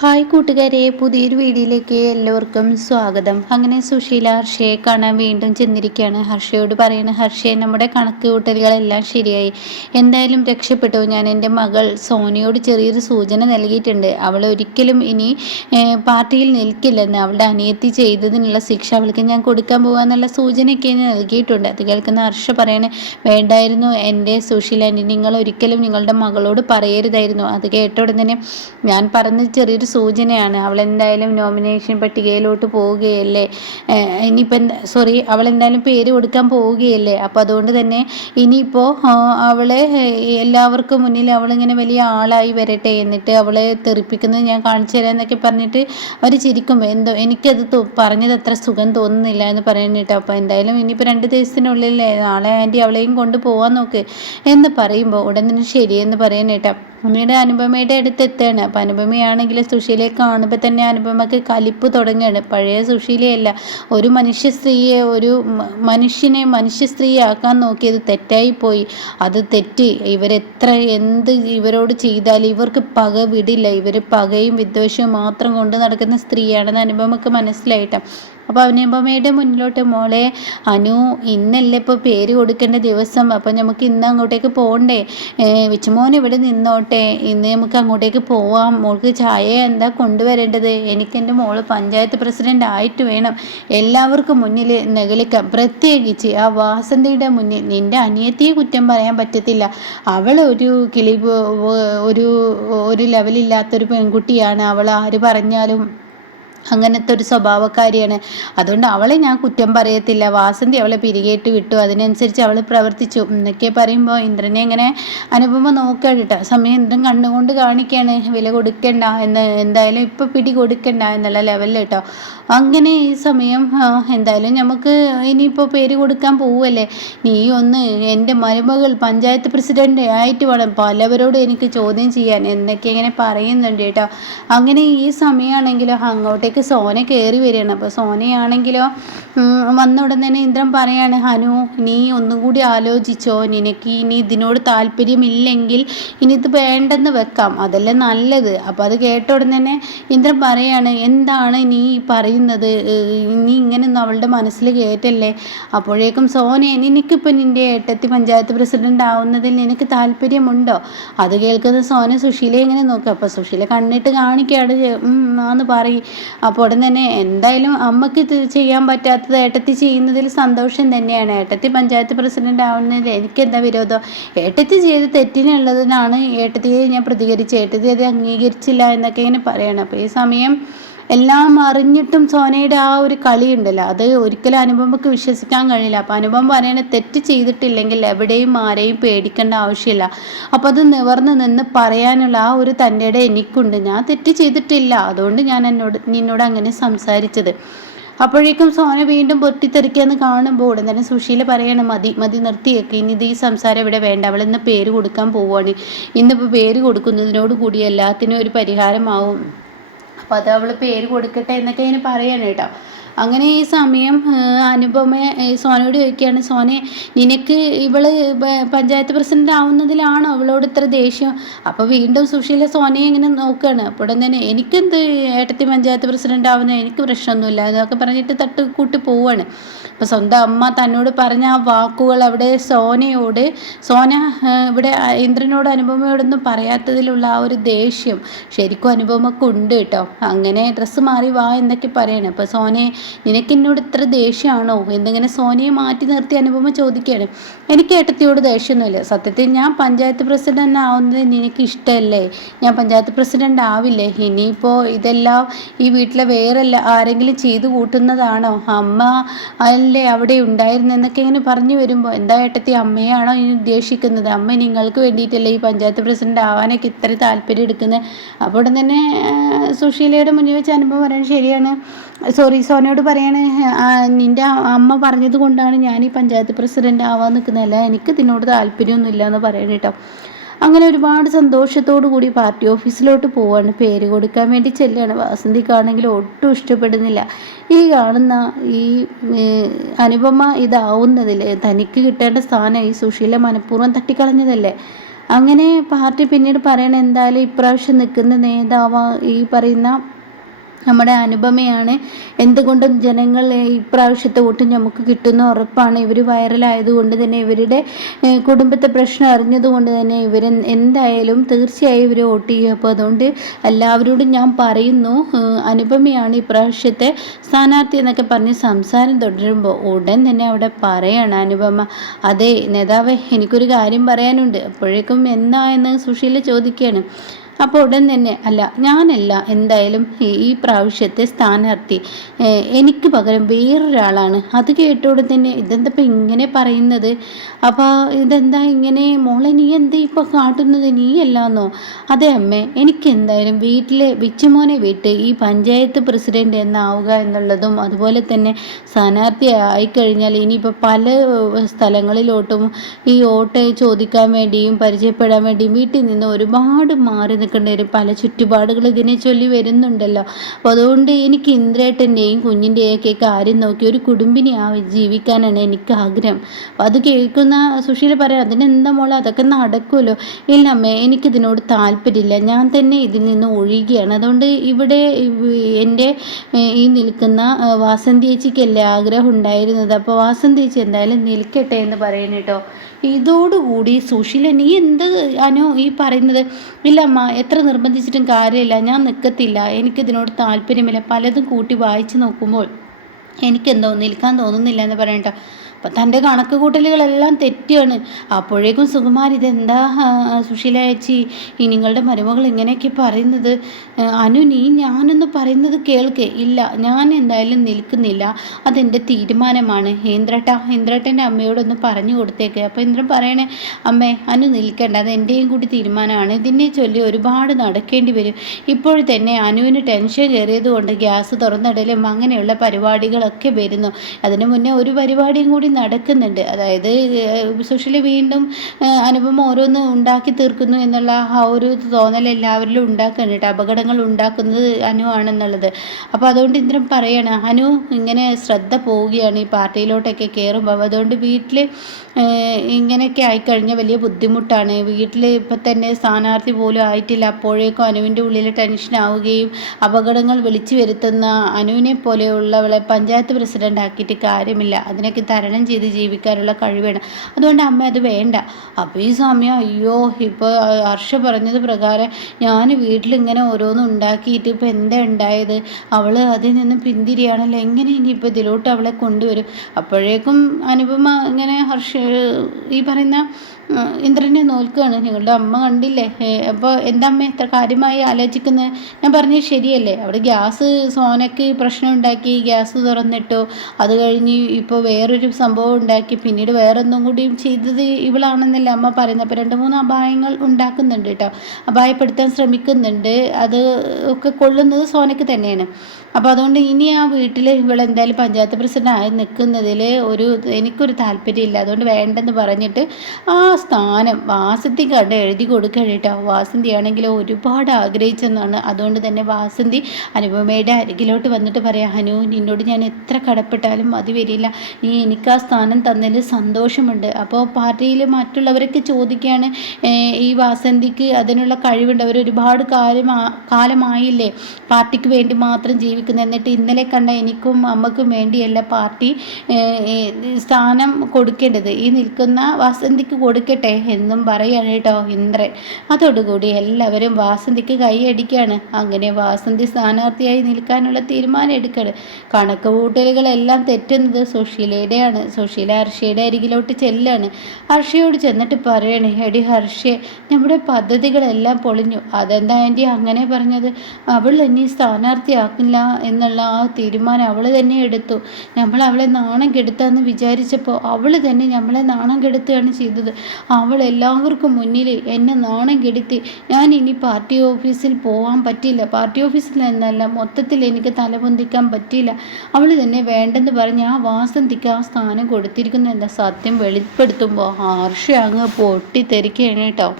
Hi കൂട്ടുകാരെ, പുതിയൊരു വീഡിയോയിലേക്ക് എല്ലാവർക്കും സ്വാഗതം. അങ്ങനെ സുശീല ഹർഷയെ കാണാൻ വീണ്ടും ചെന്നിരിക്കുകയാണ്. ഹർഷയോട് പറയുന്നത്, ഹർഷയെ നമ്മുടെ കണക്ക് കൂട്ടലുകളെല്ലാം ശരിയായി, എന്തായാലും രക്ഷപ്പെട്ടു. ഞാൻ എൻ്റെ മകൾ സോനയോട് ചെറിയൊരു സൂചന നൽകിയിട്ടുണ്ട്. അവൾ ഒരിക്കലും ഇനി പാർട്ടിയിൽ നിൽക്കില്ലെന്ന്. അവളുടെ അനിയത്തി ചെയ്തതിനുള്ള ശിക്ഷ അവൾക്ക് ഞാൻ കൊടുക്കാൻ പോകാന്നുള്ള സൂചനയൊക്കെ നൽകിയിട്ടുണ്ട്. അത് കേൾക്കുന്ന ഹർഷ പറയണേ, വേണ്ടായിരുന്നു എൻ്റെ സുശീല ആൻറ്റി, നിങ്ങൾ ഒരിക്കലും നിങ്ങളുടെ മകളോട് പറയരുതായിരുന്നു. അത് കേട്ട ഉടനെ തന്നെ ഞാൻ പറഞ്ഞത് ചെറിയൊരു സൂചനയാണ്. അവളെന്തായാലും നോമിനേഷൻ പട്ടികയിലോട്ട് പോവുകയല്ലേ, ഇനിയിപ്പോൾ അവളെന്തായാലും പേര് കൊടുക്കാൻ പോവുകയല്ലേ. അപ്പോൾ അതുകൊണ്ട് തന്നെ ഇനിയിപ്പോൾ അവളെ എല്ലാവർക്കും മുന്നിൽ അവളിങ്ങനെ വലിയ ആളായി വരട്ടെ, എന്നിട്ട് അവളെ തെറിപ്പിക്കുന്നത് ഞാൻ കാണിച്ചു തരാം എന്നൊക്കെ പറഞ്ഞിട്ട് അവർ ചിരിക്കും. എന്തോ എനിക്കത് പറഞ്ഞത് അത്ര സുഖം തോന്നുന്നില്ല എന്ന് പറയുന്നത്. അപ്പോൾ എന്തായാലും ഇനിയിപ്പോൾ 2 ദിവസത്തിനുള്ളിലേ, നാളെ ആൻറ്റി അവളെയും കൊണ്ട് പോകാൻ നോക്ക് എന്ന് പറയുമ്പോൾ ഉടൻ തന്നെ ശരിയെന്ന് പറയുന്നേട്ടാ. അമ്മയുടെ അനുപമയുടെ അടുത്ത് എത്തുകയാണ്. അപ്പം അനുപമയാണെങ്കിൽ സുശീലയെ കാണുമ്പോൾ തന്നെ അനുപമക്ക് കലിപ്പ് തുടങ്ങുകയാണ്. പഴയ സുശീലയല്ല. ഒരു മനുഷ്യ സ്ത്രീയെ ആക്കാൻ നോക്കിയത് തെറ്റായിപ്പോയി. അത് തെറ്റ്. എന്ത് ഇവരോട് ചെയ്താലും ഇവർക്ക് പക വിടില്ല. ഇവർ പകയും വിദ്വേഷവും മാത്രം കൊണ്ട് നടക്കുന്ന സ്ത്രീയാണെന്ന് അനുപമക്ക് മനസ്സിലായിട്ടാണ്. അപ്പോൾ അനുപമയുടെ മുന്നിലോട്ട്, മോളെ അനു, ഇന്നല്ലേ ഇപ്പോൾ പേര് കൊടുക്കേണ്ട ദിവസം, അപ്പോൾ നമുക്ക് ഇന്ന് അങ്ങോട്ടേക്ക് പോകണ്ടേ, വിച്ചുമോൻ ഇവിടെ നിന്നോട്ടെ, ഇന്ന് നമുക്ക് അങ്ങോട്ടേക്ക് പോവാം, മോൾക്ക് ചായ എന്താ കൊണ്ടുവരേണ്ടത്, എനിക്കെൻ്റെ മോള് പഞ്ചായത്ത് പ്രസിഡൻ്റ് ആയിട്ട് വേണം എല്ലാവർക്കും മുന്നിൽ നെഗളിക്കാം, പ്രത്യേകിച്ച് ആ വാസന്തിയുടെ മുന്നിൽ. നിൻ്റെ അനിയത്തിയെ കുറ്റം പറയാൻ പറ്റത്തില്ല. അവൾ ഒരു ഒരു ലെവലില്ലാത്തൊരു പെൺകുട്ടിയാണ്. അവൾ ആര് പറഞ്ഞാലും അങ്ങനത്തെ ഒരു സ്വഭാവക്കാരിയാണ്. അതുകൊണ്ട് അവളെ ഞാൻ കുറ്റം പറയത്തില്ല. വാസന്തി അവളെ പിരികേട്ട് വിട്ടു, അതിനനുസരിച്ച് അവൾ പ്രവർത്തിച്ചു എന്നൊക്കെ പറയുമ്പോൾ ഇന്ദ്രനെ ഇങ്ങനെ അനുപമ നോക്കുകയാണ് കേട്ടോ. സമയം ഇന്ദ്രൻ കണ്ണുകൊണ്ട് കാണിക്കുകയാണ്, വില കൊടുക്കണ്ട എന്ന്, എന്തായാലും ഇപ്പോൾ പിടി കൊടുക്കണ്ട എന്നുള്ള ലെവലിൽ കേട്ടോ. അങ്ങനെ ഈ സമയം എന്തായാലും നമുക്ക് ഇനിയിപ്പോൾ പേര് കൊടുക്കാൻ പോവുമല്ലേ, നീ ഒന്ന് എൻ്റെ മരുമകൾ പഞ്ചായത്ത് പ്രസിഡൻ്റ് ആയിട്ട് വേണം പലവരോടും എനിക്ക് ചോദ്യം ചെയ്യാൻ എന്നൊക്കെ ഇങ്ങനെ പറയുന്നുണ്ട് കേട്ടോ. അങ്ങനെ ഈ സമയമാണെങ്കിലോ അങ്ങോട്ടേക്ക് സോന കയറി വരികയാണ്. അപ്പോൾ സോനയാണെങ്കിലോ വന്ന ഉടൻ തന്നെ ഇന്ദ്രൻ പറയാണ്, ഹനു നീ ഒന്നും കൂടി ആലോചിച്ചോ, നിനക്ക് ഇനി ഇതിനോട് താല്പര്യമില്ലെങ്കിൽ ഇനി ഇത് വേണ്ടെന്ന് വെക്കാം, അതല്ലേ നല്ലത്. അപ്പോൾ അത് കേട്ട ഉടൻ തന്നെ ഇന്ദ്രൻ പറയാണ്, എന്താണ് നീ പറയുന്നത്, നീ ഇങ്ങനെയൊന്നും അവളുടെ മനസ്സിൽ കേട്ടല്ലേ. അപ്പോഴേക്കും സോനെ, നിനക്കിപ്പോൾ നിൻ്റെ ഏട്ടത്തി പഞ്ചായത്ത് പ്രസിഡൻ്റ് ആവുന്നതിൽ നിനക്ക് താല്പര്യമുണ്ടോ? അത് കേൾക്കുന്ന സോന സുശീലയെ ഇങ്ങനെ നോക്കുക. അപ്പോൾ സുശീല കണ്ണിട്ട് കാണിക്കുകയാണ്, ആന്ന് പറയും. അപ്പോൾ ഉടൻ തന്നെ എന്തായാലും അമ്മയ്ക്ക് ചെയ്യാൻ പറ്റാത്തത് ഏട്ടത്തി ചെയ്യുന്നതിൽ സന്തോഷം തന്നെയാണ്. ഏട്ടത്തി പഞ്ചായത്ത് പ്രസിഡൻ്റ് ആവുന്നതിൽ എനിക്കെന്താ വിരോധം? ഏട്ടത്തി ചെയ്ത് തെറ്റിനുള്ളതിനാണ് ഏട്ടത്തിയെ ഞാൻ പ്രതികരിച്ചത്, ഏട്ടത്തി അത് അംഗീകരിച്ചില്ല എന്നൊക്കെ ഇങ്ങനെ പറയണം. അപ്പോൾ ഈ സമയം എല്ലാം അറിഞ്ഞിട്ടും സോനയുടെ ആ ഒരു കളിയുണ്ടല്ലോ, അത് ഒരിക്കലും അനുപമക്ക് വിശ്വസിക്കാൻ കഴിയില്ല. അപ്പോൾ അനുപമ പറയണ, തെറ്റ് ചെയ്തിട്ടില്ലെങ്കിൽ എവിടെയും ആരെയും പേടിക്കേണ്ട ആവശ്യമില്ല. അപ്പോൾ അത് നിവർന്ന് നിന്ന് പറയാനുള്ള ആ ഒരു തൻ്റെ ഇടം എനിക്കുണ്ട്. ഞാൻ തെറ്റ് ചെയ്തിട്ടില്ല, അതുകൊണ്ട് ഞാൻ നിന്നോട് അങ്ങനെ സംസാരിച്ചത്. അപ്പോഴേക്കും സോന വീണ്ടും പൊട്ടിത്തെറിക്കാന്ന് കാണുമ്പോൾ ഉടൻ തന്നെ സുശീല പറയണം, മതി നിർത്തിയേക്ക്, ഇനി ഇത് ഈ സംസാരം ഇവിടെ വേണ്ട, അവളിന്ന് പേര് കൊടുക്കാൻ പോവുകയാണ്. ഇന്നിപ്പോൾ പേര് കൊടുക്കുന്നതിനോട് കൂടി എല്ലാത്തിനും ഒരു പരിഹാരമാവും. അപ്പോൾ അത് അവൾ പേര് കൊടുക്കട്ടെ എന്നൊക്കെ ഇങ്ങനെ പറയാണ് കേട്ടോ. അങ്ങനെ ഈ സമയം അനുപമ സോനയോട് ചോദിക്കുകയാണ്, സോനെ നിനക്ക് ഇവള് പഞ്ചായത്ത് പ്രസിഡന്റ് ആവുന്നതിലാണോ അവളോട് ഇത്ര ദേഷ്യം? അപ്പോൾ വീണ്ടും സുശീല സോനയെ ഇങ്ങനെ നോക്കുകയാണ്. അപ്പോൾ ഉടൻ തന്നെ, എനിക്കെന്ത് ഏട്ടത്തി പഞ്ചായത്ത് പ്രസിഡന്റ് ആവുന്നത്, എനിക്ക് പ്രശ്നമൊന്നുമില്ല എന്നൊക്കെ പറഞ്ഞിട്ട് തട്ടുകൂട്ടി പോവുകയാണ്. അപ്പോൾ സ്വന്തം അമ്മ തന്നോട് പറഞ്ഞ ആ വാക്കുകൾ അവിടെ സോന ഇവിടെ ഇന്ദ്രനോട് അനുപമയോടൊന്നും പറയാത്തതിലുള്ള ആ ഒരു ദേഷ്യം ശരിക്കും അനുപമക്കുണ്ട് കേട്ടോ. അങ്ങനെ ഡ്രസ്സ് മാറി വാ എന്നൊക്കെ പറയണം. അപ്പോൾ സോനെ, നിനക്കെന്നോട് ഇത്ര ദേഷ്യമാണോ എന്നിങ്ങനെ സോനയെ മാറ്റി നിർത്തി അനുപമ ചോദിക്കുകയാണ്. എനിക്ക് ഏട്ടത്തിയോട് ദേഷ്യമൊന്നുമില്ല. സത്യത്തിൽ ഞാൻ പഞ്ചായത്ത് പ്രസിഡന്റ് ആവുന്നത് നിനക്ക് ഇഷ്ടമല്ലേ? ഞാൻ പഞ്ചായത്ത് പ്രസിഡന്റ് ആവില്ലേ? ഇനിയിപ്പോൾ ഇതെല്ലാം ഈ വീട്ടിലെ വേറെ ആരെങ്കിലും ചെയ്തു കൂട്ടുന്നതാണോ? അമ്മ അല്ലേ അവിടെ ഉണ്ടായിരുന്നെന്നൊക്കെ ഇങ്ങനെ പറഞ്ഞു വരുമ്പോൾ, എന്താ ഏട്ടത്തി, അമ്മയാണോ ഇനി ഉദ്ദേശിക്കുന്നത്? അമ്മ നിങ്ങൾക്ക് വേണ്ടിയിട്ടല്ലേ ഈ പഞ്ചായത്ത് പ്രസിഡന്റ് ആവാനൊക്കെ ഇത്ര താല്പര്യം എടുക്കുന്നത്? അപ്പോൾ ഉടൻ തന്നെ സുശീലയുടെ മുന്നിൽ വെച്ച് അനുഭവം പറയുന്നത്, ശരിയാണ്, സോനയോട് പറയാണ്, നിൻ്റെ അമ്മ പറഞ്ഞത് കൊണ്ടാണ് ഞാൻ ഈ പഞ്ചായത്ത് പ്രസിഡന്റ് ആവാൻ നിൽക്കുന്നതല്ല, എനിക്ക് ഇതിനോട് താല്പര്യമൊന്നുമില്ല എന്ന് പറയണം കേട്ടോ. അങ്ങനെ ഒരുപാട് സന്തോഷത്തോടു കൂടി പാർട്ടി ഓഫീസിലോട്ട് പോവാണ്. പേര് കൊടുക്കാൻ വേണ്ടി ചെല്ലുകയാണ്. വാസന്തിക്കാണെങ്കിൽ ഒട്ടും ഇഷ്ടപ്പെടുന്നില്ല ഈ കാണുന്ന ഈ അനുപമ ഇതാവുന്നതിൽ. തനിക്ക് കിട്ടേണ്ട സ്ഥാനം ഈ സുശീല മനഃപൂർവ്വം തട്ടിക്കളഞ്ഞതല്ലേ. അങ്ങനെ പാർട്ടി പിന്നീട് പറയണ എന്തായാലും ഇപ്രാവശ്യം നിൽക്കുന്ന നേതാവ് ഈ പറയുന്ന നമ്മുടെ അനുപമയാണ്. എന്തുകൊണ്ടും ജനങ്ങൾ ഇപ്രാവശ്യത്തെ വോട്ട് നമുക്ക് കിട്ടുന്ന ഉറപ്പാണ്. ഇവർ വൈറലായതുകൊണ്ട് തന്നെ ഇവരുടെ കുടുംബത്തെ പ്രശ്നം അറിഞ്ഞതുകൊണ്ട് തന്നെ ഇവർ എന്തായാലും തീർച്ചയായും ഇവർ വോട്ട് ചെയ്യും. അപ്പോൾ അതുകൊണ്ട് എല്ലാവരോടും ഞാൻ പറയുന്നു, അനുപമയാണ് ഇപ്രാവശ്യത്തെ സ്ഥാനാർത്ഥി എന്നൊക്കെ പറഞ്ഞ് സംസാരം തുടരുമ്പോൾ ഉടൻ തന്നെ അവിടെ പറയാണ് അനുപമ, അതെ നേതാവേ, എനിക്കൊരു കാര്യം പറയാനുണ്ട്. അപ്പോഴേക്കും എന്നാ എന്ന് സുശീല ചോദിക്കുകയാണ്. അപ്പോൾ ഉടൻ തന്നെ, അല്ല ഞാനല്ല എന്തായാലും ഈ പ്രാവശ്യത്തെ സ്ഥാനാർത്ഥി, എനിക്ക് പകരം വേറൊരാളാണ്. അത് കേട്ടോടെ തന്നെ ഇതെന്തപ്പോൾ ഇങ്ങനെ പറയുന്നത്? അപ്പോൾ ഇതെന്താ ഇങ്ങനെ മോളെ, നീ എന്താ ഇപ്പോൾ കാട്ടുന്നത്? നീയല്ലാന്നോ? അതെ അമ്മേ, എനിക്ക് എന്തായാലും വീട്ടിലെ വിച്ചുമോനെ വിട്ട് ഈ പഞ്ചായത്ത് പ്രസിഡന്റ് എന്നാവുക എന്നുള്ളതും അതുപോലെ തന്നെ സ്ഥാനാർത്ഥി ആയിക്കഴിഞ്ഞാൽ ഇനിയിപ്പോൾ പല സ്ഥലങ്ങളിലോട്ടും ഈ വോട്ട് ചോദിക്കാൻ വേണ്ടിയും പരിചയപ്പെടാൻ വേണ്ടിയും വീട്ടിൽ നിന്ന് ഒരുപാട് മാറി നിൽക്കേണ്ടി വരും. പല ചുറ്റുപാടുകൾ ഇതിനെ ചൊല്ലി വരുന്നുണ്ടല്ലോ. അപ്പോൾ അതുകൊണ്ട് എനിക്ക് ഇന്ദ്രേട്ടൻ്റെയും കുഞ്ഞിൻ്റെയൊക്കെ കാര്യം നോക്കി ഒരു കുടുംബിനി ജീവിക്കാനാണ് എനിക്ക് ആഗ്രഹം. അപ്പോൾ അത് കേൾക്കുന്ന സുശീല പറയാം, അതിനെന്താ മോളെ, അതൊക്കെ നടക്കുമല്ലോ. ഇല്ല അമ്മേ, എനിക്കിതിനോട് താല്പര്യമില്ല, ഞാൻ തന്നെ ഇതിൽ നിന്ന് ഒഴിയുകയാണ്. അതുകൊണ്ട് ഇവിടെ എൻ്റെ ഈ നിൽക്കുന്ന വാസന്തി ചേച്ചിക്കല്ലേ ആഗ്രഹം ഉണ്ടായിരുന്നത്, അപ്പോൾ വാസന്തി ചേച്ചി എന്തായാലും നിൽക്കട്ടെ എന്ന് പറയുന്നു കേട്ടോ. ഇതോടുകൂടി സുശീല, നീ എന്ത് അനു ഈ പറയുന്നത്? ഇല്ല അമ്മ, എത്ര നിർബന്ധിച്ചിട്ടും കാര്യമില്ല, ഞാൻ നിൽക്കത്തില്ല, എനിക്കിതിനോട് താല്പര്യമില്ല, പലതും കൂട്ടി വായിച്ച് നോക്കുമ്പോൾ എനിക്കെന്തോ നിൽക്കാൻ തോന്നുന്നില്ല എന്ന് പറയട്ടോ. അപ്പം തൻ്റെ കണക്ക് കൂട്ടലുകളെല്ലാം തെറ്റിയാണ്. അപ്പോഴേക്കും സുകുമാരി, ഇതെന്താ സുശീല ചേച്ചി ഈ നിങ്ങളുടെ മരുമകൾ ഇങ്ങനെയൊക്കെ പറയുന്നത്? അനു, നീ ഞാനൊന്ന് പറയുന്നത് കേൾക്കേ. ഇല്ല, ഞാൻ എന്തായാലും നിൽക്കുന്നില്ല, അതെൻ്റെ തീരുമാനമാണ്. ഇന്ദ്രേട്ടൻ്റെ അമ്മയോടൊന്ന് പറഞ്ഞു കൊടുത്തേക്ക്. അപ്പോൾ ഇന്ദ്രൻ പറയണേ, അമ്മേ അനു നിൽക്കേണ്ട, അത് എൻ്റെയും കൂടി തീരുമാനമാണ്. ഇതിനെ ചൊല്ലി ഒരുപാട് നടക്കേണ്ടി വരും. ഇപ്പോൾ തന്നെ അനുവിന് ടെൻഷൻ കയറിയത് കൊണ്ട് ഗ്യാസ് തുറന്നിടലും അങ്ങനെയുള്ള പരിപാടികളൊക്കെ വരുന്നു. അതിനു മുന്നേ ഒരു പരിപാടിയും കൂടി നടക്കുന്നുണ്ട്. അതായത് സുശീല വീണ്ടും അനുപമ ഓരോന്ന് ഉണ്ടാക്കി തീർക്കുന്നു എന്നുള്ള ആ ഒരു തോന്നൽ എല്ലാവരിലും ഉണ്ടാക്കുന്നുണ്ട്. അപകടങ്ങൾ ഉണ്ടാക്കുന്നത് അനു ആണെന്നുള്ളത്. അപ്പോൾ അതുകൊണ്ട് ഇന്ദ്രൻ പറയണം, അനു ഇങ്ങനെ ശ്രദ്ധ പോവുകയാണ് ഈ പാർട്ടിയിലോട്ടൊക്കെ കയറുമ്പോൾ. അതുകൊണ്ട് വീട്ടിൽ ഇങ്ങനെയൊക്കെ ആയിക്കഴിഞ്ഞാൽ വലിയ ബുദ്ധിമുട്ടാണ്. വീട്ടിൽ ഇപ്പം തന്നെ സ്ഥാനാർത്ഥി പോലും ആയിട്ടില്ല, അപ്പോഴേക്കും അനുവിൻ്റെ ഉള്ളിൽ ടെൻഷൻ ആവുകയും അപകടങ്ങൾ വിളിച്ചു വരുത്തുന്ന അനുവിനെ പോലെയുള്ളവളെ പഞ്ചായത്ത് പ്രസിഡന്റ് ആക്കിയിട്ട് കാര്യമില്ല. അതിനൊക്കെ തരണം ചെയ്ത് ജീവിക്കാനുള്ള കഴിവേണം. അതുകൊണ്ട് അമ്മ അത് വേണ്ട. അപ്പോൾ ഈ സമയം അയ്യോ, ഇപ്പോൾ ഹർഷ പറഞ്ഞത് പ്രകാരം ഞാൻ വീട്ടിലിങ്ങനെ ഓരോന്നും ഉണ്ടാക്കിയിട്ട് ഇപ്പോൾ എന്താ ഉണ്ടായത്? അവൾ അതിൽ നിന്ന് പിന്തിരിയാണല്ലോ, എങ്ങനെ ഇനിയിപ്പോൾ ഇതിലോട്ട് അവളെ കൊണ്ടുവരും? അപ്പോഴേക്കും അനുപമ ഇങ്ങനെ ഈ പറയുന്ന ഇന്ദ്രനെ നോക്കുകയാണ്. നിങ്ങളുടെ അമ്മ കണ്ടില്ലേ, അപ്പോൾ എന്താ അമ്മ ഇത്ര കാര്യമായി ആലോചിക്കുന്നത്? ഞാൻ പറഞ്ഞത് ശരിയല്ലേ? അവിടെ ഗ്യാസ് സോനയ്ക്ക് പ്രശ്നം ഉണ്ടാക്കി, ഗ്യാസ് തുറന്നിട്ടു, അത് കഴിഞ്ഞ് ഇപ്പോൾ വേറൊരു സംഭവം ഉണ്ടാക്കി, പിന്നീട് വേറൊന്നും കൂടിയും ചെയ്തത് ഇവളാണെന്നല്ലേ അമ്മ പറയുന്നത്. അപ്പോൾ 2-3 അപായങ്ങൾ ഉണ്ടാക്കുന്നുണ്ട് കേട്ടോ, അപായപ്പെടുത്താൻ ശ്രമിക്കുന്നുണ്ട്. അത് ഒക്കെ കൊള്ളുന്നത് സോനയ്ക്ക് തന്നെയാണ്. അപ്പോൾ അതുകൊണ്ട് ഇനി ആ വീട്ടിൽ ഇവളെന്തായാലും പഞ്ചായത്ത് പ്രസിഡൻ്റായി നിൽക്കുന്നതിൽ എനിക്കൊരു താല്പര്യമില്ല, അതുകൊണ്ട് വേണ്ടെന്ന് പറഞ്ഞിട്ട് ആ സ്ഥാനം വാസന്തി കണ്ട് എഴുതി കൊടുക്കണം കേട്ടോ. വാസന്തി ആണെങ്കിൽ ഒരുപാട് ആഗ്രഹിച്ചെന്നാണ്. അതുകൊണ്ട് തന്നെ വാസന്തി അനുപമയുടെ അരികിലോട്ട് വന്നിട്ട് പറയാം, അനു, നിന്നോട് ഞാൻ എത്ര കടപ്പെട്ടാലും മതി വരില്ല, നീ എനിക്ക് ആ സ്ഥാനം തന്നതിൽ സന്തോഷമുണ്ട്. അപ്പോൾ പാർട്ടിയിൽ മറ്റുള്ളവരൊക്കെ ചോദിക്കുകയാണ്, ഈ വാസന്തിക്ക് അതിനുള്ള കഴിവുണ്ട്, അവർ ഒരുപാട് കാലമായില്ലേ പാർട്ടിക്ക് വേണ്ടി മാത്രം ജീവിക്കുന്നത്, എന്നിട്ട് ഇന്നലെ കണ്ട എനിക്കും അമ്മക്കും വേണ്ടിയല്ല പാർട്ടി സ്ഥാനം കൊടുക്കേണ്ടത്, ഈ നിൽക്കുന്ന വാസന്തിക്ക് കൊടുക്കട്ടെ എന്നും പറയാണ് കേട്ടോ ഇന്ദ്രൻ. അതോടുകൂടി എല്ലാവരും വാസന്തിക്ക് കൈയടിക്കുകയാണ്. അങ്ങനെ വാസന്തി സ്ഥാനാർത്ഥിയായി നിൽക്കാനുള്ള തീരുമാനം എടുക്കുകയാണ്. കണക്ക് കൂട്ടലുകളെല്ലാം തെറ്റുന്നത് സുശീലയുടെയാണ്. സുശീല ഹർഷയുടെ അരികിലോട്ട് ചെല്ലാണ്. ഹർഷയോട് ചെന്നിട്ട് പറയണേ, എടി ഹർഷയെ, നമ്മുടെ പദ്ധതികളെല്ലാം പൊളിഞ്ഞു. അതെന്താ ആൻറ്റി അങ്ങനെ പറഞ്ഞത്? അവൾ ഇനി സ്ഥാനാർത്ഥിയാക്കില്ല എന്നുള്ള ആ തീരുമാനം അവൾ തന്നെ എടുത്തു. നമ്മൾ അവളെ നാണം കെടുത്താന്ന് വിചാരിച്ചപ്പോൾ അവൾ തന്നെ നമ്മളെ നാണം കെടുത്തുകയാണ് ചെയ്തത്. അവൾ എല്ലാവർക്കും മുന്നിൽ എന്നെ നാണം കെടുത്തി. ഞാൻ ഇനി പാർട്ടി ഓഫീസിൽ പോകാൻ പറ്റില്ല, പാർട്ടി ഓഫീസിൽ എന്നല്ല മൊത്തത്തിൽ എനിക്ക് തലപൊന്തിക്കാൻ പറ്റില്ല. അവൾ തന്നെ വേണ്ടെന്ന് പറഞ്ഞ് ആ വാസന്തിക്ക് ആ സ്ഥാനം കൊടുത്തിരിക്കുന്ന എന്താ സത്യം വെളിപ്പെടുത്തുമ്പോൾ ഹർഷ അങ്ങ് പൊട്ടിത്തെറിക്കുകയാണ് കേട്ടോ.